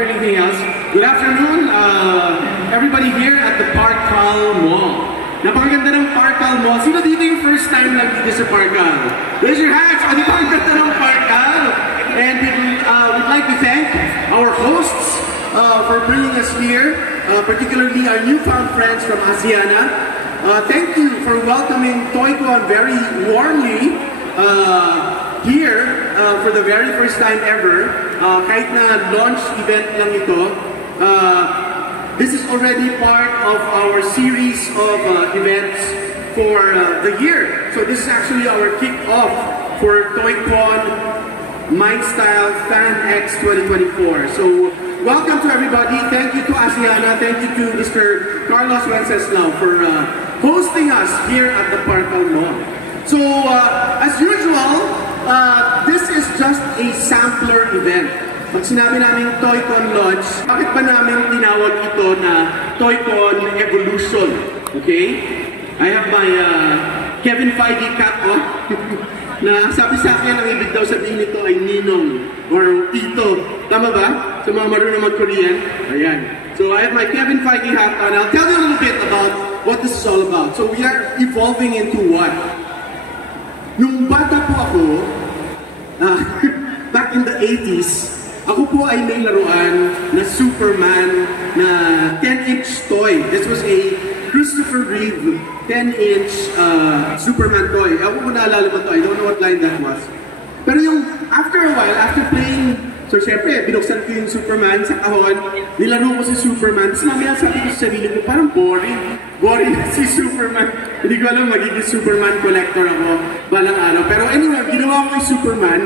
before anything else, good afternoon, everybody here at the Parkal Mall. Napakaganda ng Parkal Mall. Sino dito yung first time nagdito sa Parkal? Raise your hands! Di ba ang ganda ng Parkal? And we'd like to thank our hosts for bringing us here, particularly our newfound friends from Asiana. Thank you for welcoming ToyCon very warmly here for the very first time ever. Kahit na launch event lang ito, this is already part of our series of events for the year. So this is actually our kick-off for ToyCon Mindstyle FanX 2024. So welcome to everybody. Thank you to Asiana. Thank you to Mr. Carlos Wenceslao for hosting us here at the Parkal Mall. So as usual, this is just a sampler event. Pag sinabi namin ToyCon launch, bakit ba namin tinawag ito na ToyCon Evolution? Okay? I have my Kevin Feige cap on. Na sabi sa akin, ang ibig daw sabihin nito ay ninong or tito. Tama ba? Sa mga marunong mag-Korean? Ayan. So I have my Kevin Feige hat on. I'll tell you a little bit about what this is all about. So we are evolving into what? Nung bata po ako, back in the 80s, ako po ay may laruan na Superman na 10-inch toy. This was a Christopher Reeve 10-inch Superman toy. Ako po naalala mo to. I don't know what line that was. Pero yung after a while, after playing, so syempre, binuksan ko yung Superman sa kahon, nilaro ko si Superman. Tapos mamaya sabi ko sa sarili ko, parang boring. Boring si Superman. Hindi ko alam, magiging Superman collector ako balang araw. Pero anyway, ginawa ko yung Superman,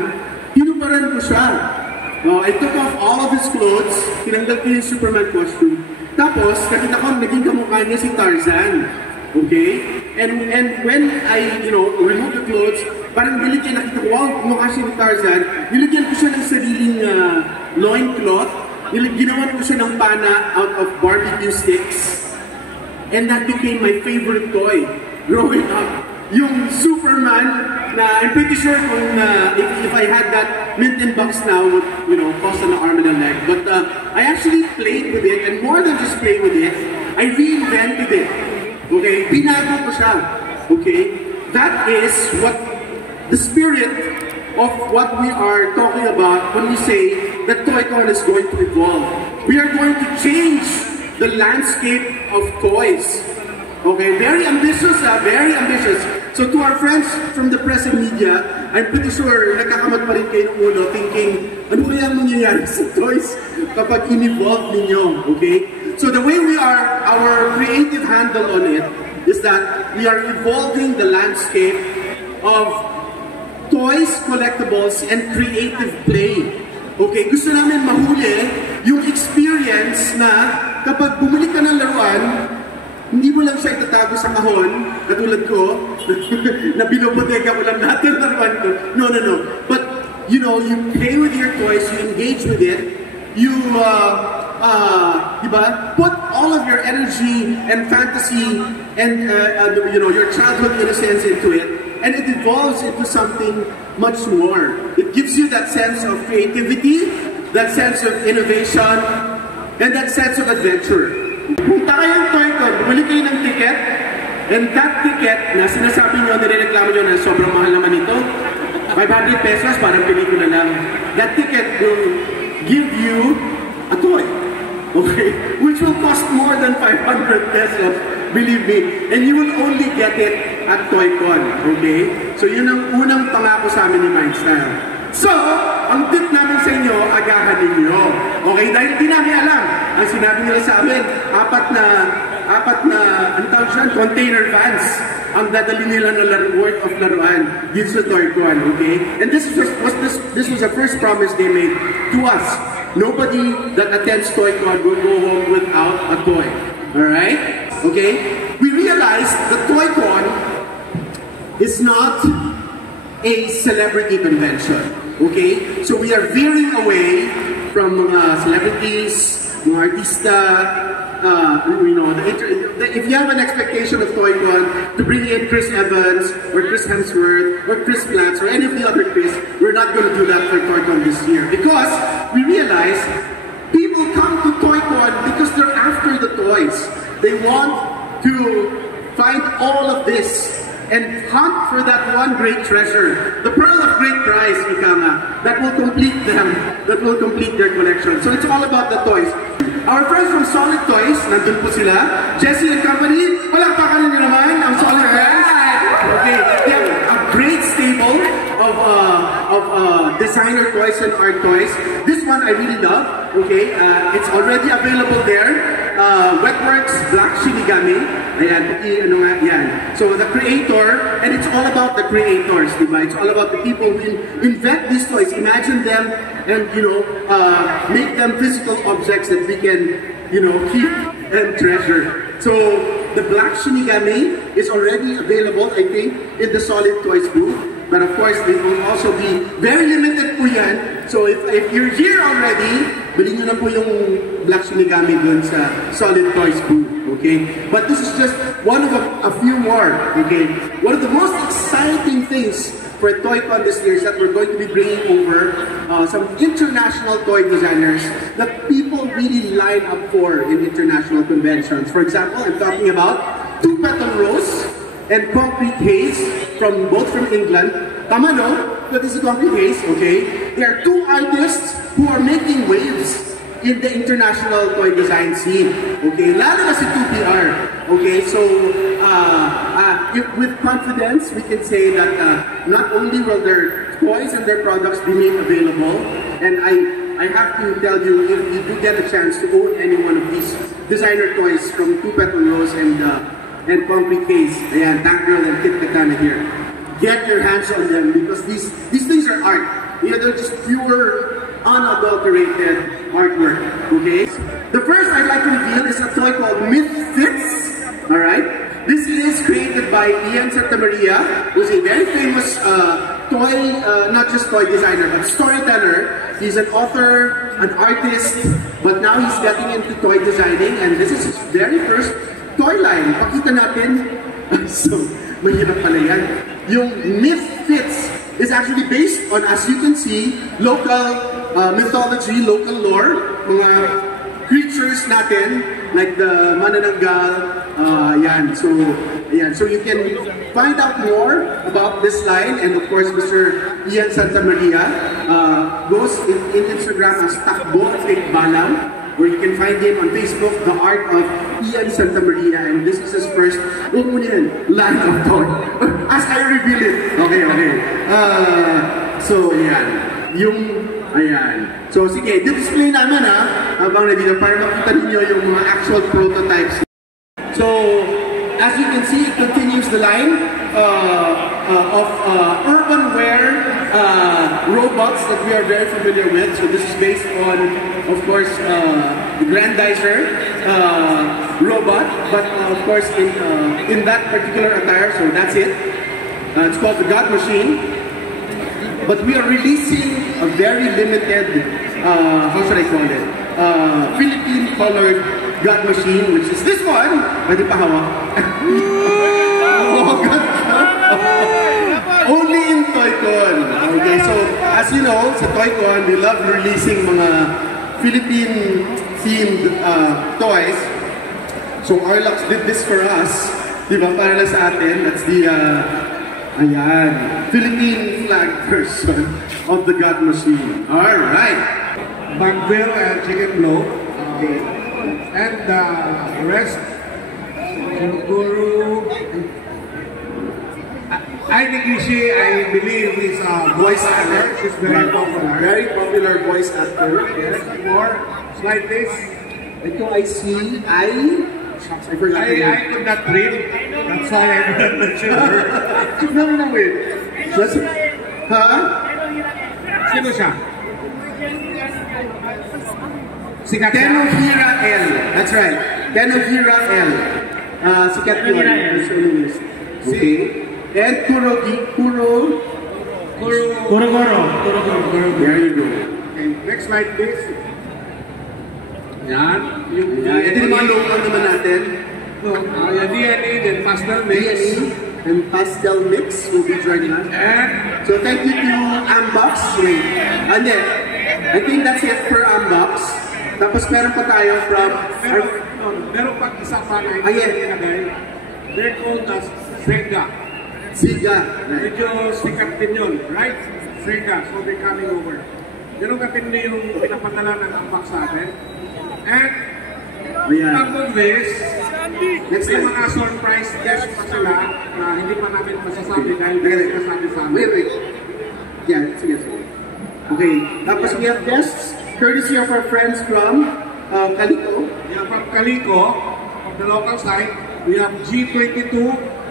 hinubaran ko siya. I took off all of his clothes, tinanggal ko yung Superman costume. Tapos, nakita ko, naging kamukha niya si Tarzan. Okay? And when I, remove the clothes, parang niligyan, nakita ko, wow, mukha siya ni Tarzan. Niligyan ko siya ng sariling loincloth. Ginawan ko siya ng pana out of barbecue sticks. And that became my favorite toy growing up. Yung Superman na I'm pretty sure kung if I had that mint in box now would cost an arm and a leg. But I actually played with it, and more than just play with it, I reinvented it. Okay, binago ko siya. Okay, that is what the spirit of what we are talking about when we say that ToyCon is going to evolve. We are going to change the landscape of toys. Okay, very ambitious, very ambitious. So to our friends from the press and media, I'm pretty sure nagkakamot pa rin kayo ng ulo thinking, ano kaya mangyayari sa toys kapag in-evolve ninyo, okay? So the way we are, our creative handle on it is that we are evolving the landscape of toys, collectibles, and creative play. Okay, gusto namin mahuli yung experience na kapag bumili ka ng laruan, hindi mo lang siya itatago sa kahon, katulad ko, na binobodega ko lang natin laruan ko. No. But, you play with your toys, you engage with it, you, diba, put all of your energy and fantasy and, your childhood innocence into it, and it evolves into something much more. It gives you that sense of creativity, that sense of innovation, and that sense of adventure. Punta kayong ToyCon, bumili kayo ng ticket, and that ticket na sinasabi nyo, nireklamo nyo na sobrang mahal naman ito, 500 pesos, parang pelikula lang. That ticket will give you a toy, okay? Which will cost more than 500 pesos, believe me. And you will only get it at ToyCon, okay? So yun ang unang pangako sa amin ni Mindstyle. So, ang tip namin sa inyo, agahan ninyo. Okay? Dahil di namin alam. Ang sinabi nila sa amin, apat na, ang tawag siya, container vans ang dadali nila na worth of laruan dito sa ToyCon, okay? And this was the first promise they made to us. Nobody that attends ToyCon will go home without a toy. Alright? Okay? We realized that ToyCon is not a celebrity convention. Okay? So we are veering away from mga celebrities, mga artista, if you have an expectation of ToyCon to bring in Chris Evans, or Chris Hemsworth, or Chris Platts, or any of the other Chris, we're not going to do that for ToyCon this year. Because we realize people They want to find all of this and hunt for that one great treasure, the pearl of great price, ika nga, that will complete them, that will complete their collection. So it's all about the toys. Our friends from Solid Toys, nandun po sila, Jesse and Company, palakpakan nyo naman ang Solid Toys. Okay, they have a great stable of designer toys and art toys. This one I really love, okay, it's already available there. Wetworks Black Shinigami. Ayan, ano nga, yan. So the creator, and it's all about the creators, diba? It's all about the people who invent these toys. Imagine them and, you know, make them physical objects that we can, you know, keep and treasure. So the Black Shinigami is already available, I think, in the Solid Toys booth. But of course, it will also be very limited po yan. So if you're here already, bilhin nyo na po yung Black Shinigami dun sa Solid Toys booth, okay? But this is just one of a few more, okay? One of the most exciting things for ToyCon this year is that we're going to be bringing over some international toy designers that people really line up for in international conventions. For example, I'm talking about Two Petal Rose and Concrete Haze, both from England. Tama, no? But this is Concrete Haze, okay? They are two artists who are making waves in the international toy design scene, okay? Lalo na si 2PR, okay? So, with confidence, we can say that not only will their toys and their products be made available, and I have to tell you, if you do get a chance to own any one of these designer toys from Two Petal Rose and Concrete Haze, ayan, Tank Girl and Kit Katana here, get your hands on them because these things are art. You know, they're just pure, unadulterated artwork, okay? The first I'd like to reveal is a toy called Myth-Fits, alright? This is created by Ian Santamaria, who's a very famous toy, not just toy designer, but storyteller. He's an author, an artist, but now he's getting into toy designing, and this is his very first toy line. Pakita natin. So, mahirap pala yan. Yung Myth-Fits is actually based on, as you can see, local mythology, local lore, mga creatures natin, like the manananggal, yan. So you can find out more about this line, and of course, Mr. Ian Santamaria goes in Instagram as Takbo Balam, where you can find him on Facebook, The Art of Ian Santamaria, and this is his first line of toy. As I reveal it. Okay. So, ayan. So, sige, display namin habang nandito para makita ninyo yung mga actual prototypes. So, as you can see, it continues the line of urban wear robots that we are very familiar with. So this is based on, of course, the Grandizer robot, but of course in that particular attire, so that's it. It's called the God Machine. But we are releasing a very limited, how should I call it, Philippine colored God Machine, which is this one. Pwede pa hawak. Oh, God. Only in ToyCon. Okay, so as you know, sa ToyCon, we love releasing mga Philippine-themed toys. So Arlux did this for us. Diba? Para na sa atin. That's the, ayan, Philippine flag version of the God Machine. Alright. Bagville and Chicken Blow. Okay. And the rest, Guru. I think I believe is a voice actor. She's very popular. Very popular voice actor. Yes. More like this. Ito I see, I forgot the name. I could not read. That's why I'm not sure. No, wait. Just, Sino siya? Sikat siya? Tenohira L. That's right. Tenohira L. Sikat yun. Okay. And Kurogoro. There you go. Okay, next slide please. Yan. Ito yung mga local naman natin. Yan, DNA, then Pastel Mix. DNA and Pastel Mix will be joining us. And so thank you to Ambox. And then, I think that's it for Ambox. Tapos meron pa tayo from... Meron pa isa pa na Ayan. they're called as Sega. Siga. Medyo sikat din yun, right? Sega, so they're coming over. Ganun katindi yung pinapadala ng ambak sa atin. And, Ayan. tapos this, Next may time. mga surprise guests pa sila na hindi pa namin masasabi dahil may sinasabi sa amin. Wait. Yeah, sige. Okay. Tapos we have guests, courtesy of our friends from Calico. Yeah, from Calico, from the local side, we have G22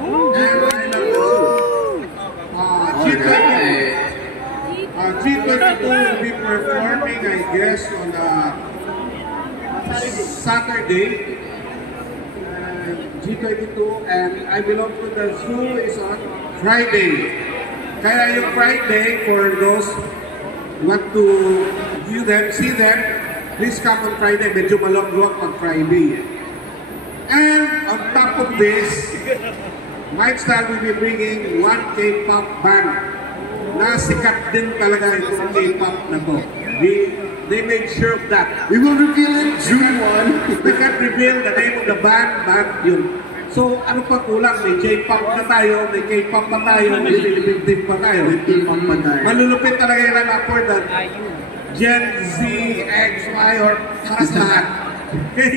and G22 will be performing, I guess, on Saturday. G22 and I belong to the zoo is on Friday. Kaya yung Friday, for those who want to view them, see them, please come on Friday. Medyo malong-luwag on Friday. And on top of this, Mike Style will be bringing one K-pop band na sikat din talaga itong K-pop na to. They made sure of that. We will reveal it June 1. We can't reveal the name of the band, but yun. So, ano pa kulang? May J-pop na tayo, may K-pop pa tayo, may Philippine pa tayo. Malulupit talaga yung line-up for the Gen Z, X, Y, or para sa lahat. Okay?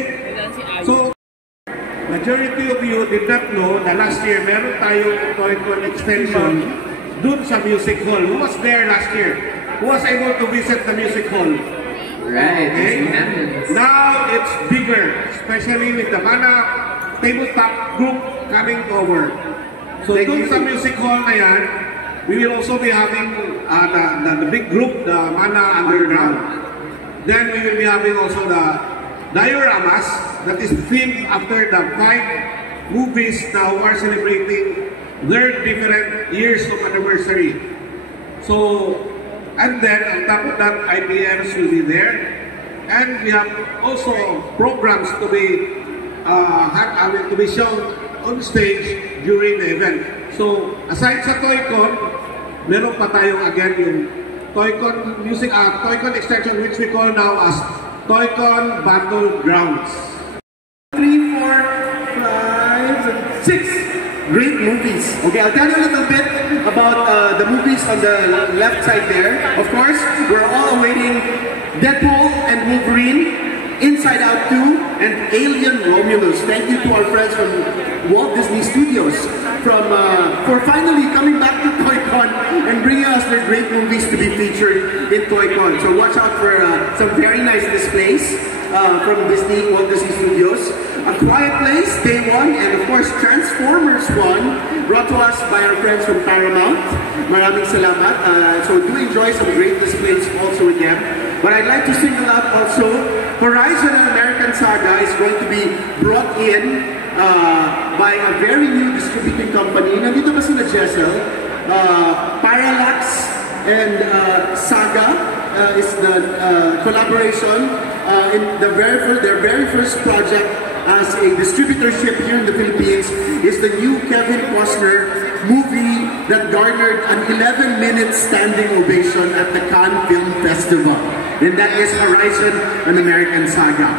So, majority of you did not know na last year meron tayong Toy-Con extension dun sa music hall. Who was there last year? Who was able to visit the music hall? Right. Okay? Now it's bigger, especially with the Mana tabletop group coming over. So dun sa music hall na yan, we will also be having the big group, the Mana Underground. Then we will be having also the dioramas that is themed after the 5 movies now are celebrating their different years of anniversary. So, and then on top of that, IPMs will be there. And we have also programs to be shown on stage during the event. So, aside sa Toy-Con, meron pa tayong again yung Toy-Con music, Toy-Con extension which we call now as Toy-Con Battlegrounds. 3, 4, 5, 6 great movies. Okay, I'll tell you a little bit about the movies on the left side there. Of course, we're all awaiting Deadpool and Wolverine, Inside Out 2, and Alien Romulus. Thank you to our friends from Walt Disney Studios for finally coming back to Toy-Con and bringing us their great movies to be featured in Toy-Con. So watch out for some very nice displays from Walt Disney Studios. A Quiet Place, Day 1, and of course Transformers 1, brought to us by our friends from Paramount. Maraming salamat. So do enjoy some great displays also with them. But I'd like to single out also Horizon and American Saga is going to be brought in by a very new distributing company. Nandito ba sila Jessel? Parallax and Saga is the collaboration in their very first project as a distributorship here in the Philippines is the new Kevin Costner movie that garnered an 11-minute standing ovation at the Cannes Film Festival. And that is Horizon, an American Saga.